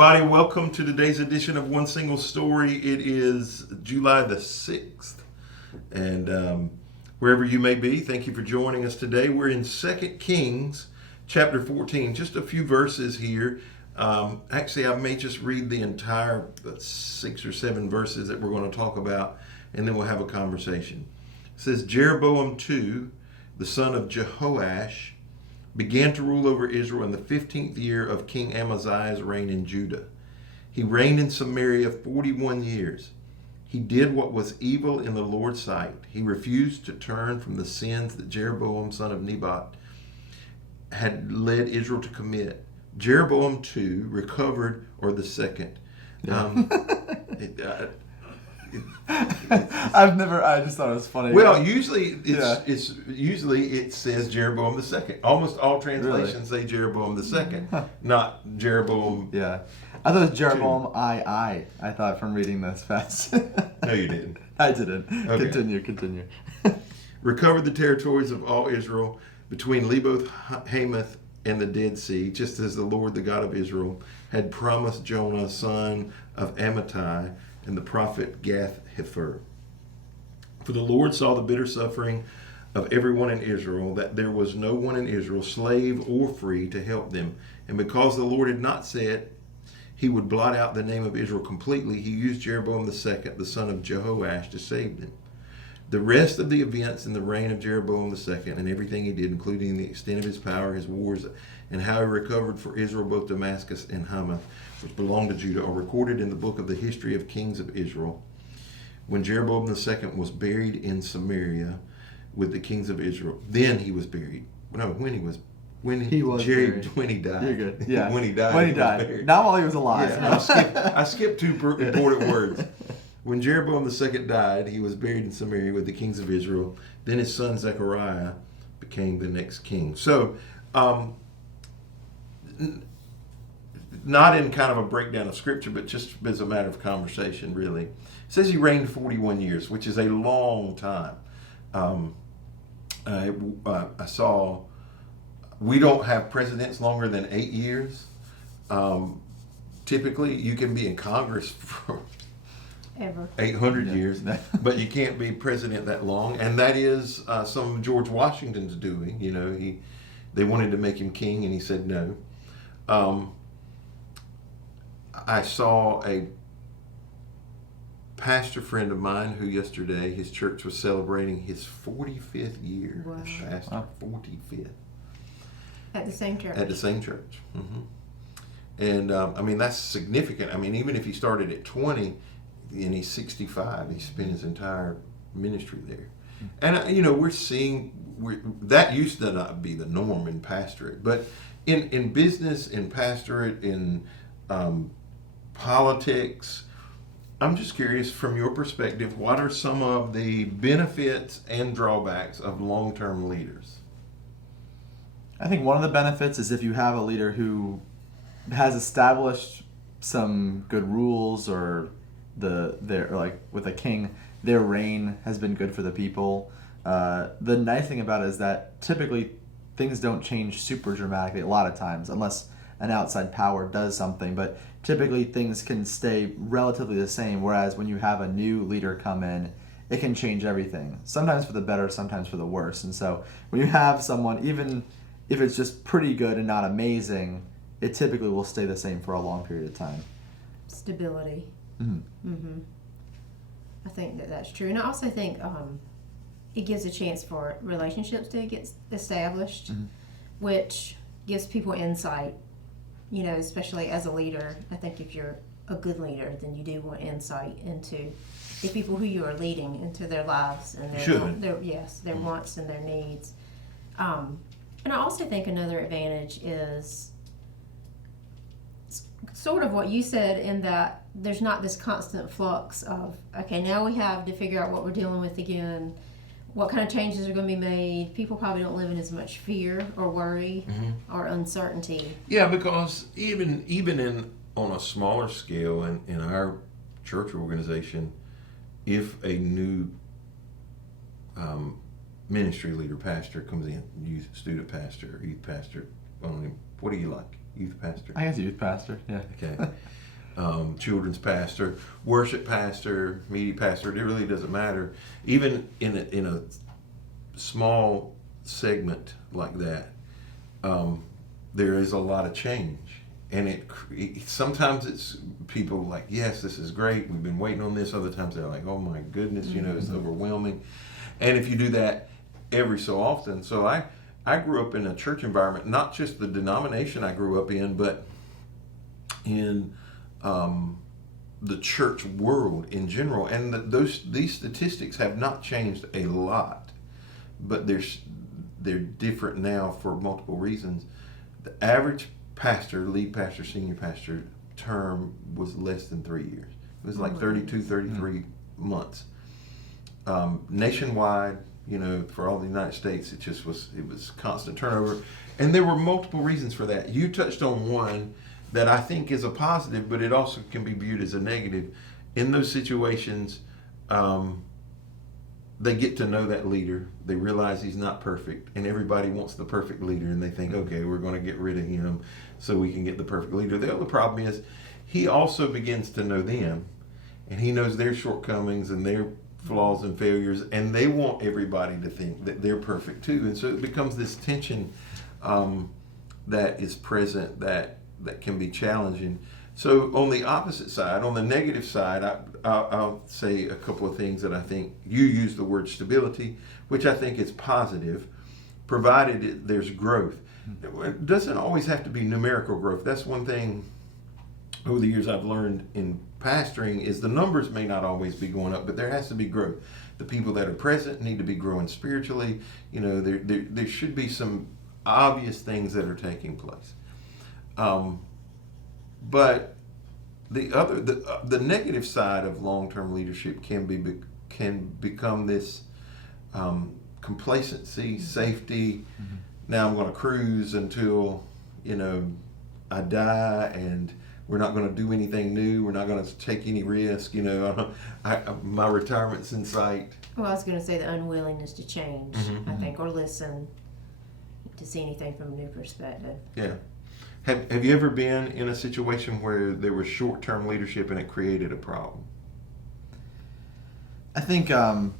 everybody. Welcome to today's edition of One Single Story. It is July the 6th. And wherever you may be, thank you for joining us today. We're in 2 Kings chapter 14. Just a few verses here. Actually, I may just read the entire 6 or 7 verses that we're going to talk about, and then we'll have a conversation. It says, Jeroboam II, the son of Jehoash, began to rule over Israel in the 15th year of King Amaziah's reign in Judah. He reigned in Samaria 41 years. He did what was evil in the Lord's sight. He refused to turn from the sins that Jeroboam, son of Nebat, had led Israel to commit. Jeroboam II recovered, or the second. I just thought it was funny. Well, usually it says Jeroboam the second. Almost all translations say Jeroboam the second, not Jeroboam. Yeah, I thought it was Jeroboam I thought from reading this fast. No, you didn't. I didn't. Okay. Continue. Recovered the territories of all Israel between Leboth, Hamath, and the Dead Sea, just as the Lord, the God of Israel, had promised Jonah, son of Amittai, and the prophet Gath-hepher. For the Lord saw the bitter suffering of everyone in Israel, that there was no one in Israel, slave or free, to help them. And because the Lord had not said he would blot out the name of Israel completely, he used Jeroboam II, the son of Jehoash, to save them. The rest of the events in the reign of Jeroboam II and everything he did, including the extent of his power, his wars, and how he recovered for Israel both Damascus and Hamath, which belonged to Judah, are recorded in the book of the history of kings of Israel. When Jeroboam II was buried in Samaria with the kings of Israel, then he was buried. No, when he was buried. When he died. You're good. Yeah. When he died. When he died. Not while he was alive. Yeah, I skipped two important words. When Jeroboam II died, he was buried in Samaria with the kings of Israel. Then his son Zechariah became the next king. So, not in kind of a breakdown of scripture, but just as a matter of conversation, really. It says he reigned 41 years, which is a long time. I saw, we don't have presidents longer than 8 years. Typically, you can be in Congress for ever 800 years, but you can't be president that long. And that is some of George Washington's doing. You know, they wanted to make him king, and he said no. I saw a pastor friend of mine who yesterday, his church was celebrating his 45th year as pastor. Wow. 45th. at the same church. At the same church. Mm-hmm. And I mean, that's significant. I mean, even if he started at 20 and he's 65, he spent his entire ministry there. And, you know, we're seeing, that used to not be the norm in pastorate, but in business, in pastorate, in politics, I'm just curious, from your perspective, what are some of the benefits and drawbacks of long-term leaders? I think one of the benefits is if you have a leader who has established some good rules, or like with a king, their reign has been good for the people. The nice thing about it is that typically things don't change super dramatically a lot of times, unless an outside power does something, but typically things can stay relatively the same, whereas when you have a new leader come in, it can change everything. Sometimes for the better, sometimes for the worse. And so when you have someone, even if it's just pretty good and not amazing, it typically will stay the same for a long period of time. Stability. Mm-hmm. Mm-hmm. I think that's true. And I also think it gives a chance for relationships to get established, which gives people insight. You know, especially as a leader, I think if you're a good leader, then you do want insight into the people who you are leading, into their lives and their wants and their needs. And I also think another advantage is sort of what you said, in that there's not this constant flux of, okay, now we have to figure out what we're dealing with again. What kind of changes are going to be made? People probably don't live in as much fear or worry or uncertainty. Yeah, because even on a smaller scale in our church organization, if a new ministry leader, pastor comes in, youth student pastor, youth pastor, what do you like? youth pastor? I guess youth pastor. Yeah. Okay. Children's pastor, worship pastor, media pastor. It really doesn't matter. Even in a small segment like that, there is a lot of change, and sometimes it's people like, yes, this is great. We've been waiting on this. Other times they're like, oh my goodness, it's overwhelming. And if you do that every so often, so I grew up in a church environment, not just the denomination I grew up in, but in the church world in general, and these statistics have not changed a lot, but they're different now for multiple reasons. The average pastor, lead pastor, senior pastor term was less than 3 years. It was like 32, 33 months. Nationwide, for all the United States, it was constant turnover, and there were multiple reasons for that. You touched on one that I think is a positive, but it also can be viewed as a negative. In those situations, they get to know that leader. They realize he's not perfect, and everybody wants the perfect leader, and they think, okay, we're going to get rid of him so we can get the perfect leader. The other problem is he also begins to know them, and he knows their shortcomings and their flaws and failures, and they want everybody to think that they're perfect too. And so it becomes this tension that is present that can be challenging. So on the opposite side, on the negative side, I'll say a couple of things that I think. You use the word stability, which I think is positive, provided there's growth. It doesn't always have to be numerical growth. That's one thing over the years I've learned in pastoring is the numbers may not always be going up, but there has to be growth. The people that are present need to be growing spiritually. There should be some obvious things that are taking place. But the negative side of long-term leadership can become this complacency, safety. Now I'm going to cruise until I die, and we're not going to do anything new. We're not going to take any risk. My retirement's in sight. Well, I was going to say the unwillingness to change, I think, or listen to see anything from a new perspective. Yeah. Have you ever been in a situation where there was short-term leadership and it created a problem? I think, in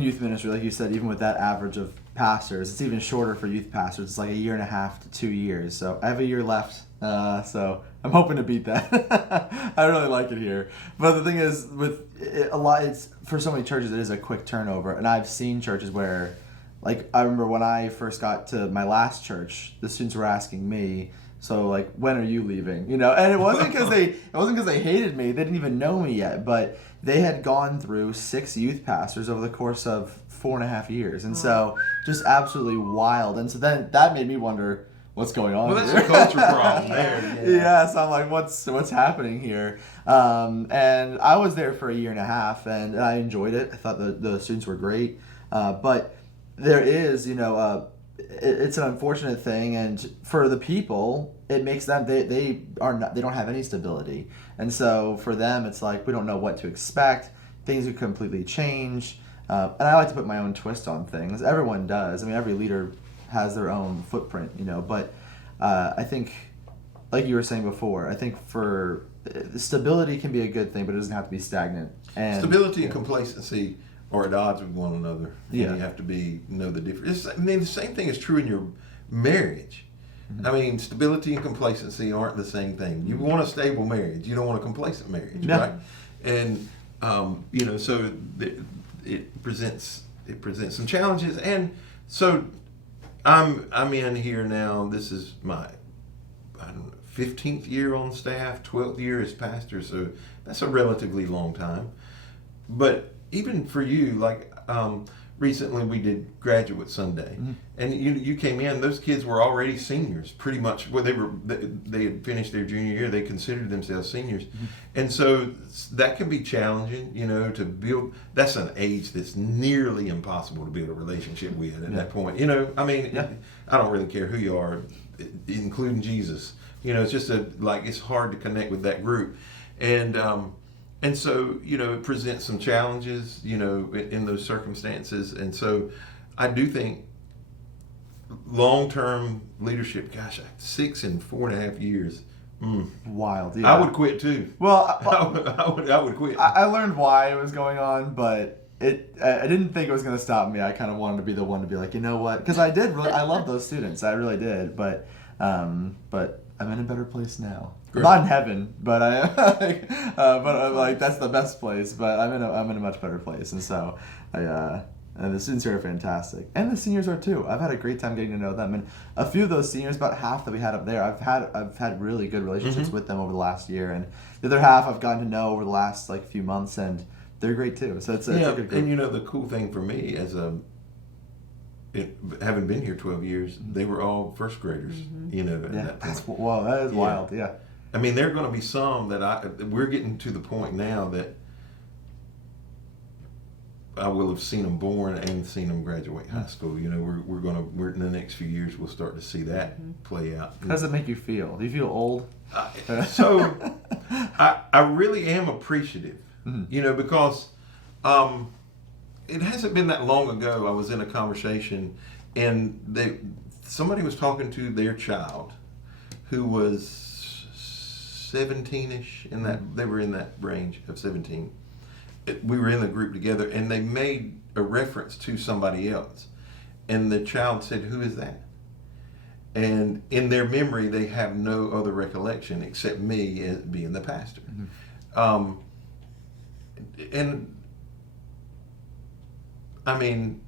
youth ministry, like you said, even with that average of pastors, it's even shorter for youth pastors. It's like 1.5 to 2 years. So I have a year left. So I'm hoping to beat that. I really like it here. But the thing is, with it, it's for so many churches, it is a quick turnover. And I've seen churches where, like, I remember when I first got to my last church, the students were asking me, so like, when are you leaving? And it wasn't because they hated me. They didn't even know me yet, but they had gone through 6 youth pastors over the course of 4.5 years, and so just absolutely wild. And so then that made me wonder what's going on. Well, that's a culture problem there. Yeah, so I'm like, what's happening here? And I was there for 1.5 years, and I enjoyed it. I thought the students were great, but there is, it's an unfortunate thing, and for the people, it makes them they don't have any stability, and so for them, it's like we don't know what to expect. Things could completely change, and I like to put my own twist on things. Everyone does. I mean, every leader has their own footprint, But I think, like you were saying before, I think for stability can be a good thing, but it doesn't have to be stagnant. And stability and complacency are at odds with one another. Yeah. And you have to know the difference. The same thing is true in your marriage. I mean, stability and complacency aren't the same thing. You want a stable marriage. You don't want a complacent marriage, right? And so it presents some challenges. And so I'm in here now. This is my 15th year on staff, 12th year as pastor. So that's a relatively long time. But even for you, like recently we did Graduate Sunday, and you came in. Those kids were already seniors, pretty much. Well, they had finished their junior year. They considered themselves seniors, and so that can be challenging. To build. That's an age that's nearly impossible to build a relationship with at that point. I mean, I don't really care who you are, including Jesus. It's just it's hard to connect with that group, and so, it presents some challenges, in those circumstances. And so I do think long-term leadership, gosh, 6 and 4.5 years. Wild. Yeah. I would quit too. Well, I would quit. I learned why it was going on, but I didn't think it was going to stop me. I kind of wanted to be the one to be like, you know what? Because I love those students. I really did. But I'm in a better place now. I'm not in heaven, but that's the best place. But I'm in a much better place, and so and the students here are fantastic, and the seniors are too. I've had a great time getting to know them, and a few of those seniors, about half that we had up there, I've had really good relationships with them over the last year, and the other half I've gotten to know over the last few months, and they're great too. So it's a good group. And the cool thing for me having been here 12 years, they were all first graders. That is wild. Yeah. I mean, there are going to be some that we're getting to the point now that I will have seen them born and seen them graduate high school. We're in the next few years we'll start to see that play out. How does it make you feel? Do you feel old? So I really am appreciative, because it hasn't been that long ago I was in a conversation and somebody was talking to their child who was 17-ish, they were in that range of 17. We were in the group together, and they made a reference to somebody else, and the child said, "Who is that?" And in their memory, they have no other recollection except me as being the pastor. And I mean,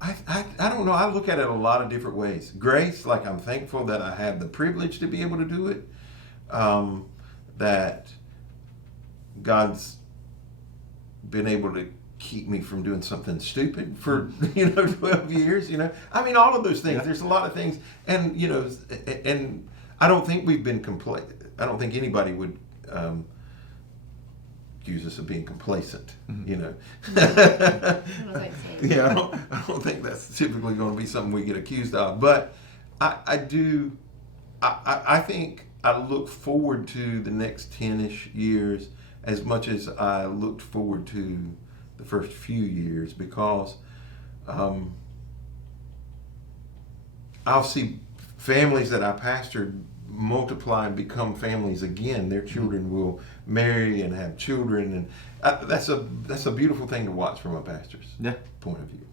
I don't know. I look at it a lot of different ways. Grace, like I'm thankful that I have the privilege to be able to do it. That God's been able to keep me from doing something stupid for 12 years. I mean, all of those things. There's a lot of things, and and I don't think we've been complacent. I don't think anybody would accuse us of being complacent. I don't think that's typically going to be something we get accused of. But I do. I think I look forward to the next 10-ish years as much as I looked forward to the first few years, because I'll see families that I pastored multiply and become families again. Their children will marry and have children, and that's a beautiful thing to watch from a pastor's point of view.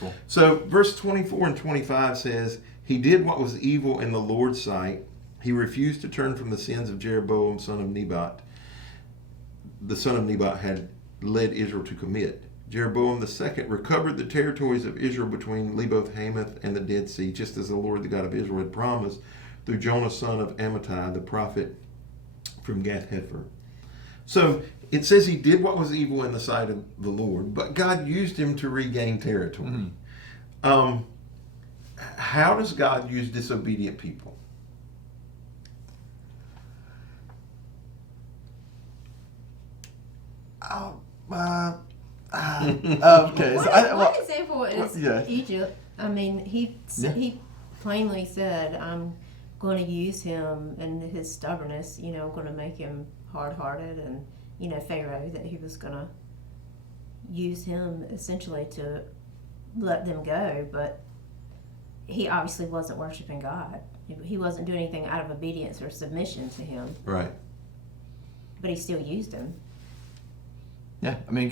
Cool. So verse 24 and 25 says, "He did what was evil in the Lord's sight. He refused to turn from the sins of Jeroboam, son of Nebat. The son of Nebat had led Israel to commit. Jeroboam II recovered the territories of Israel between Leboth-Hamath and the Dead Sea, just as the Lord, the God of Israel, had promised through Jonah, son of Amittai, the prophet from Gath-Hepher." So it says he did what was evil in the sight of the Lord, but God used him to regain territory. How does God use disobedient people? Okay. So one example is yeah. Egypt. I mean, he plainly said, "I'm going to use him and his stubbornness. I'm going to make him hard-hearted." And Pharaoh, that he was going to use him essentially to let them go. But he obviously wasn't worshiping God. He wasn't doing anything out of obedience or submission to him. Right. But he still used him. Yeah, I mean,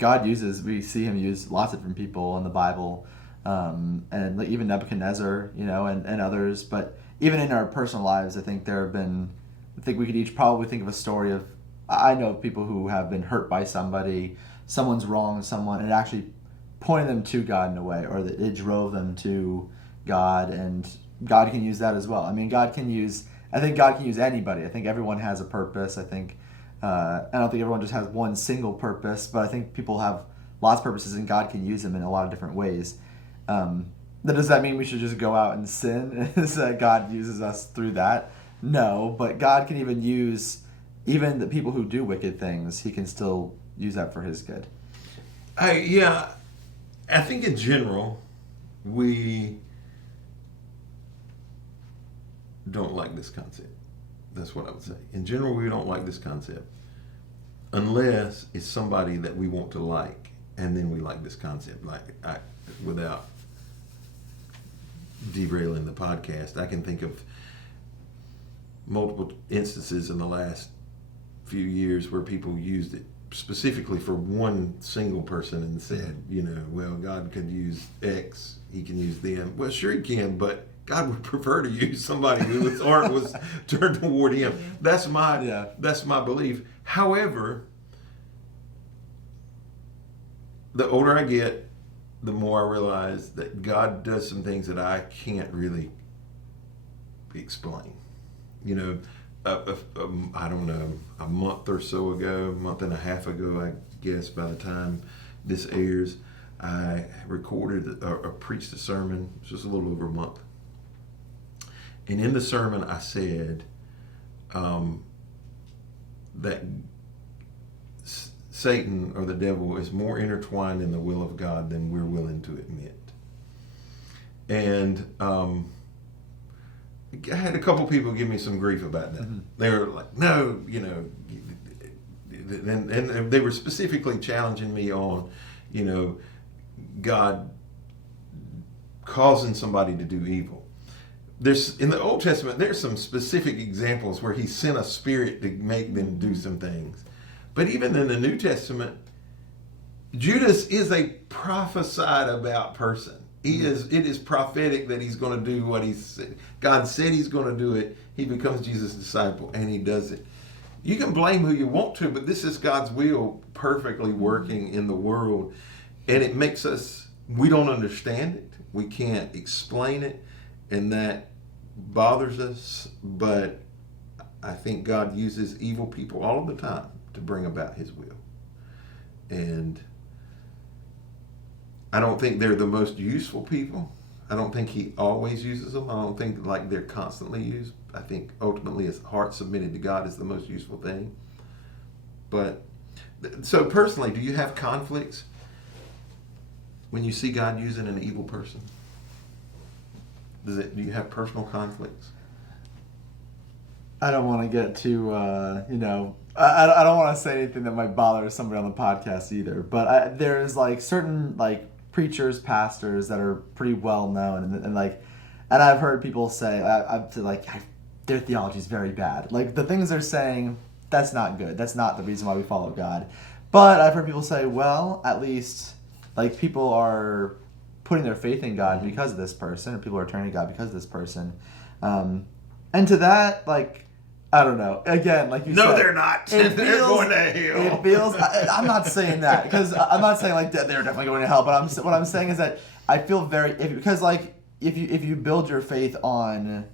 we see him use lots of different people in the Bible, and even Nebuchadnezzar, and others. But even in our personal lives, I think we could each probably think of a story of, I know of people who have been hurt by someone's wronged someone, and it actually pointed them to God in a way, or that it drove them to God, and God can use that as well. I mean, I think God can use anybody. I think everyone has a purpose. I don't think everyone just has one single purpose, but I think people have lots of purposes, and God can use them in a lot of different ways. Does that mean we should just go out and sin? Is that God uses us through that? No, but God can even use the people who do wicked things. He can still use that for his good. I think in general, we don't like this concept. That's what I would say. In general, we don't like this concept unless it's somebody that we want to like, and then we like this concept, without derailing the podcast, I can think of multiple instances in the last few years where people used it specifically for one single person and said, well, God could use X, he can use them. Well, sure he can, but God would prefer to use somebody whose heart was turned toward him. That's my belief. However, the older I get, the more I realize that God does some things that I can't really explain. I don't know, a month or so ago, a month and a half ago, I guess, by the time this airs, I recorded or preached a sermon, just a little over a month. And in the sermon, I said that Satan or the devil is more intertwined in the will of God than we're willing to admit. And I had a couple people give me some grief about that. Mm-hmm. They were like, no, and they were specifically challenging me on, God causing somebody to do evil. There's in the Old Testament, there's some specific examples where he sent a spirit to make them do some things. But even in the New Testament, Judas is a prophesied about person. It is prophetic that he's going to do what God said he's going to do it. He becomes Jesus' disciple and he does it. You can blame who you want to, but this is God's will perfectly working in the world. And it makes we don't understand it. We can't explain it. And that bothers us. But I think God uses evil people all of the time to bring about his will. And I don't think they're the most useful people. I don't think he always uses them. I don't think they're constantly used. I think ultimately his heart submitted to God is the most useful thing. But so personally, do you have conflicts when you see God using an evil person? Do you have personal conflicts? I don't want to get too, I don't want to say anything that might bother somebody on the podcast either. But there's certain preachers, pastors that are pretty well known, and I've heard people say, their theology is very bad. The things they're saying, that's not good. That's not the reason why we follow God. But I've heard people say, well, at least people are putting their faith in God because of this person, or people are turning to God because of this person. And to that, I don't know. Again, like you said. No, they're not. They're going to hell. It feels. I'm not saying that because I'm not saying they're definitely going to hell. But what I'm saying is that I feel if you build your faith on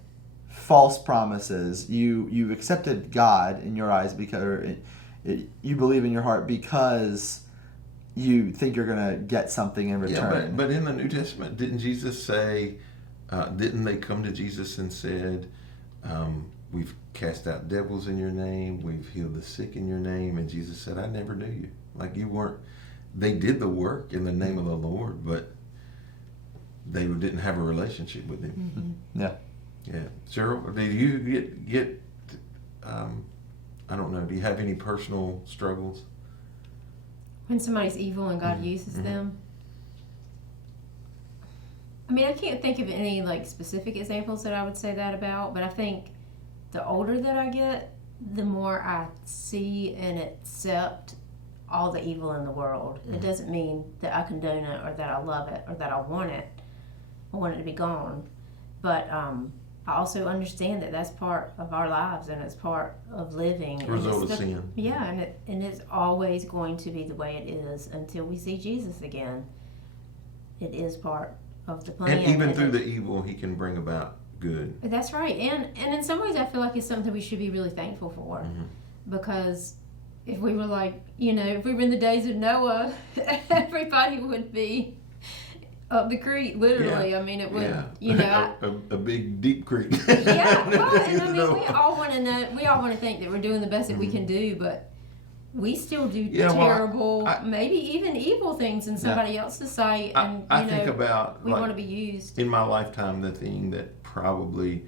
false promises, you've accepted God in your eyes because you believe in your heart because you think you're going to get something in return. Yeah, but in the New Testament, didn't Jesus say? Didn't they come to Jesus and said, "We've cast out devils in your name, we've healed the sick in your name," and Jesus said, "I never knew you." You weren't. They did the work in the name of the Lord, but they didn't have a relationship with him. Mm-hmm. Yeah. Yeah. Cheryl, do you get I don't know, do you have any personal struggles? When somebody's evil and God uses them? I mean, I can't think of any specific examples that I would say that about, but I think the older that I get, the more I see and accept all the evil in the world. It doesn't mean that I condone it or that I love it or that I want it. I want it to be gone. But I also understand that that's part of our lives and it's part of living. The result of sin. Yeah, and it's always going to be the way it is until we see Jesus again. It is part of the plan. And even through the evil, he can bring about good. That's right. And in some ways, I feel like it's something we should be really thankful for. Because if we were if we were in the days of Noah, everybody would be up the creek, literally. Yeah. I mean, it would, a big, deep creek. Yeah, well, and I mean, we all want to think that we're doing the best that we can do, but we still do terrible, maybe even evil things in somebody else's sight. And I think about we want to be used. In my lifetime, the thing that probably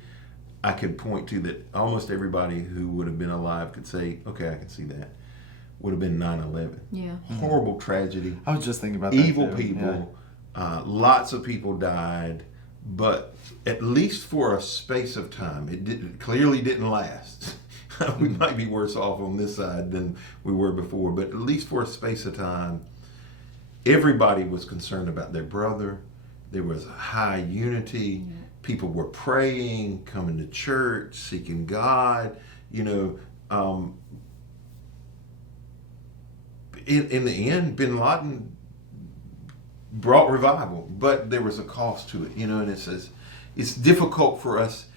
I could point to that almost everybody who would have been alive could say, okay, I can see that, would have been 9/11. Yeah. Horrible tragedy. I was just thinking about that. Evil people. Yeah. Lots of people died. but at least for a space of time, it clearly didn't last. We might be worse off on this side than we were before, but at least for a space of time, everybody was concerned about their brother. There was a high unity. Yeah. People were praying, coming to church, seeking God. In the end, bin Laden brought revival, but there was a cost to it, and it says it's difficult for us.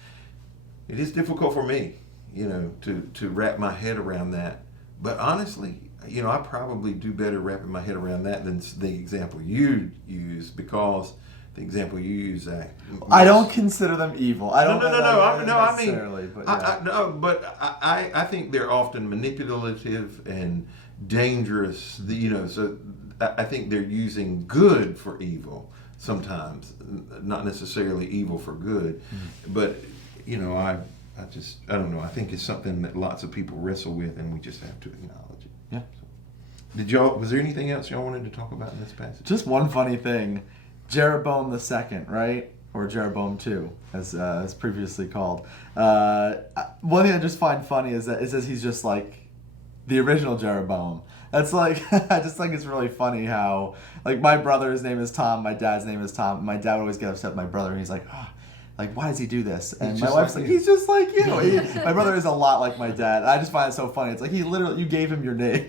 It is difficult for me, to wrap my head around that. But honestly, I probably do better wrapping my head around that than the example you use, because the example you use, Zach. I don't consider them evil. I don't. I think they're often manipulative and dangerous. So I think they're using good for evil sometimes, not necessarily evil for good. But I don't know. I think it's something that lots of people wrestle with, and we just have to acknowledge it. Yeah. Was there anything else y'all wanted to talk about in this passage? Just one funny thing. Jeroboam II, right? Or Jeroboam II, as previously called. One thing I just find funny is that it says he's just like the original Jeroboam. That's like, I just think it's really funny how, like, my brother's name is Tom, my dad's name is Tom. My dad would always get upset with my brother, and he's like, why does he do this? And my wife's like, he's just like you. My brother is a lot like my dad. I just find it so funny. It's like, you gave him your name.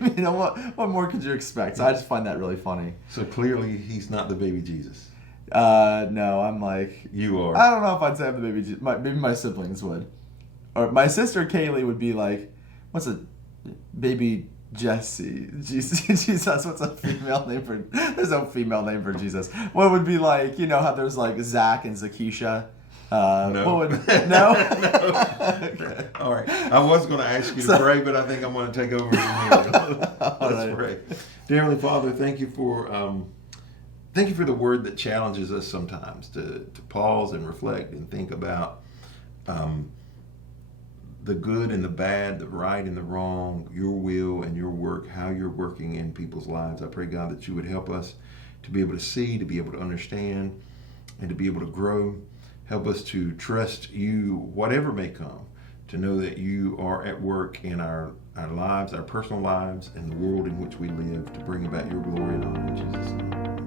What more could you expect? So I just find that really funny. So clearly he's not the baby Jesus. No, I'm like... You are. I don't know if I'd say I'm the baby Jesus. Maybe my siblings would. Or my sister Kaylee would be like, what's a baby Jesse? Jesus, what's a female name for... There's no female name for Jesus. What would be like, how there's like Zack and Zakisha? No. No? No? Okay. All right. I was going to ask you to pray, but I think I'm going to take over from here. Let's pray. Dear Heavenly Father, thank you for the word that challenges us sometimes to pause and reflect and think about the good and the bad, the right and the wrong, your will and your work, how you're working in people's lives. I pray, God, that you would help us to be able to see, to be able to understand, and to be able to grow. Help us to trust you, whatever may come, to know that you are at work in our lives, our personal lives, and the world in which we live, to bring about your glory and honor in Jesus' name.